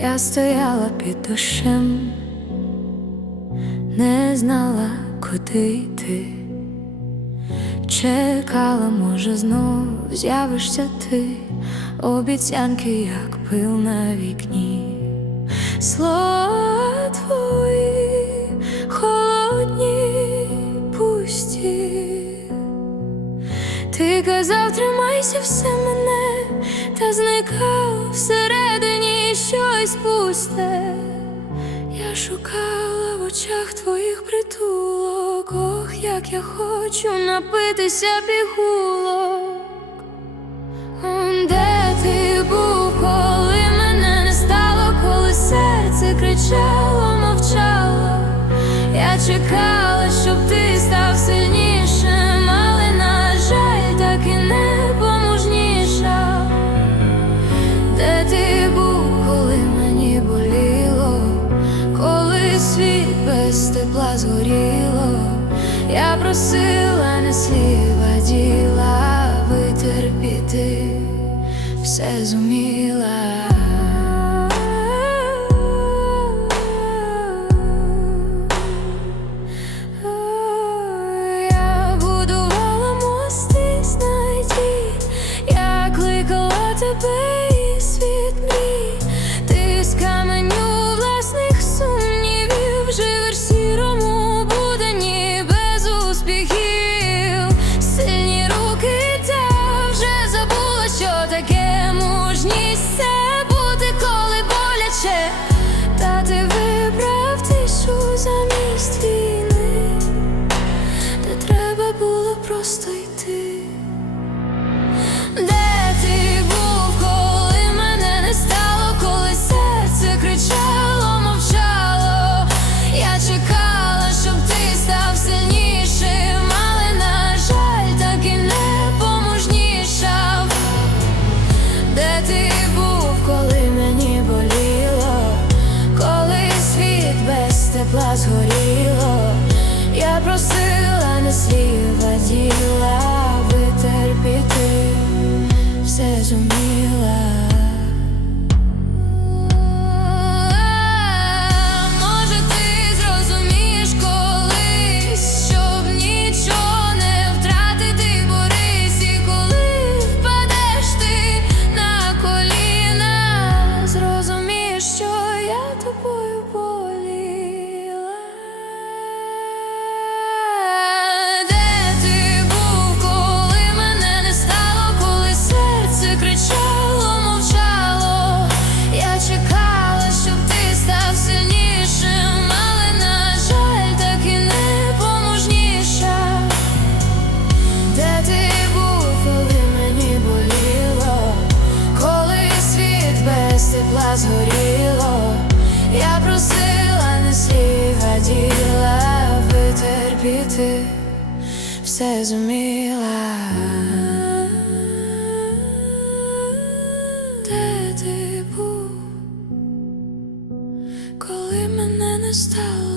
Я стояла під душем, не знала, куди йти, чекала, може, знов з'явишся ти, обіцянки, як пил на вікні, Слова твої холодні. Ти казав, тримайся все мене, та зникав всередині щось пусте. Я шукала в очах твоїх притулок, ох, як я хочу напитися пігулок. Де ти був, коли мене не стало, коли серце кричало, мовчало. Я чекала, щоб тепла згоріло, я просила не сліва діла витерпіти, все зуміла. Згоріло, я просила не слів, діла витерпіти, все зуміла. Де ти був, коли мене не стало?